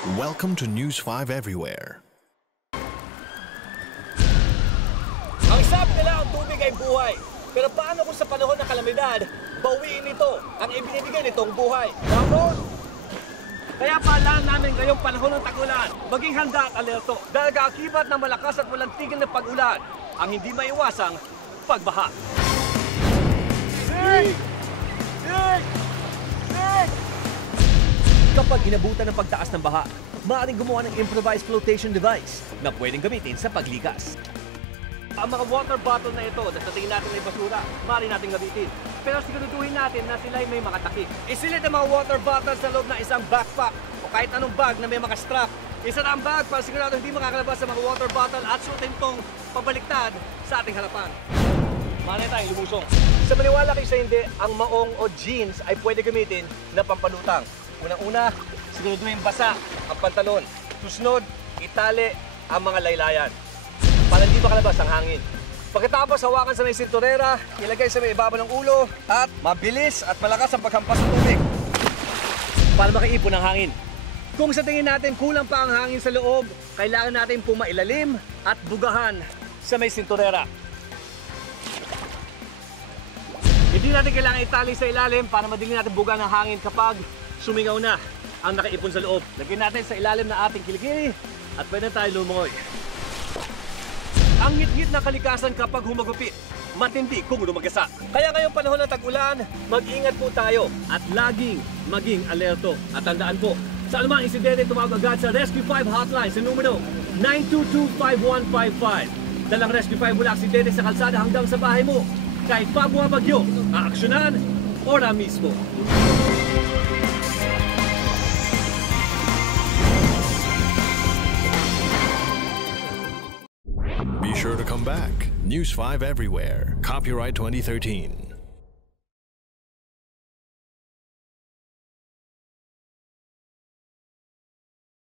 Welcome to News 5 Everywhere. Ang sabi nila, ang tubig ay buhay. Pero paano kung sa panahon ng kalamidad, bawiin ito ang ibinibigay nitong buhay? Ramon! Kaya paalaan namin ngayong panahon ng tag-ulan, maging handa at alerto dahil kaakibat ng malakas at walang tigil na pag-ulan ang hindi maiwasang pagbaha. Kapag inabutan ng pagtaas ng baha, maaaring gumawa ng improvised flotation device na pwedeng gamitin sa paglikas. Ang mga water bottle na ito na sa tingin natin ay basura, maaari natin gamitin. Pero siguraduhin natin na sila ay may makatakip. Isilid ang mga water bottles sa loob ng isang backpack o kahit anong bag na may makastrap. Isa na ang bag para sigurado hindi makakalabas sa mga water bottle at suotin itong pabaliktad sa ating harapan. Maaari tayong lumusong. Sa maniwala kayo sa hindi, ang maong o jeans ay pwede gamitin na pampalutang. Unang-una, siguraduhin basa ang pantalon. Susunod, itali ang mga laylayan para hindi makalabas ang hangin. Pagkatapos, hawakan sa may sinturera, ilagay sa may ibaba ng ulo, at mabilis at malakas ang paghampas ng tubig para makaipon ang hangin. Kung sa tingin natin kulang pa ang hangin sa loob, kailangan natin pumailalim at bugahan sa may sinturera. Hindi natin kailangan itali sa ilalim para madaling natin bugahan ang hangin kapag sumingaw na ang nakaipon sa loob. Lagyan natin sa ilalim ng ating kilikili at pwede tayo lumungoy. Ang ngit-ngit na kalikasan kapag humagupit, matindi kung lumagasa. Kaya ngayong panahon ng tag-ulan, mag-ingat po tayo at laging maging alerto. At tandaan po, sa anumang insidente, tumawag agad sa Rescue 5 hotline sa numero 922-5155. Dalang Rescue 5 mula aksidente sa kalsada hanggang sa bahay mo. Kahit pa bumabagyo, aaksyonan ora mismo. Be sure to come back. News 5 Everywhere. Copyright 2013.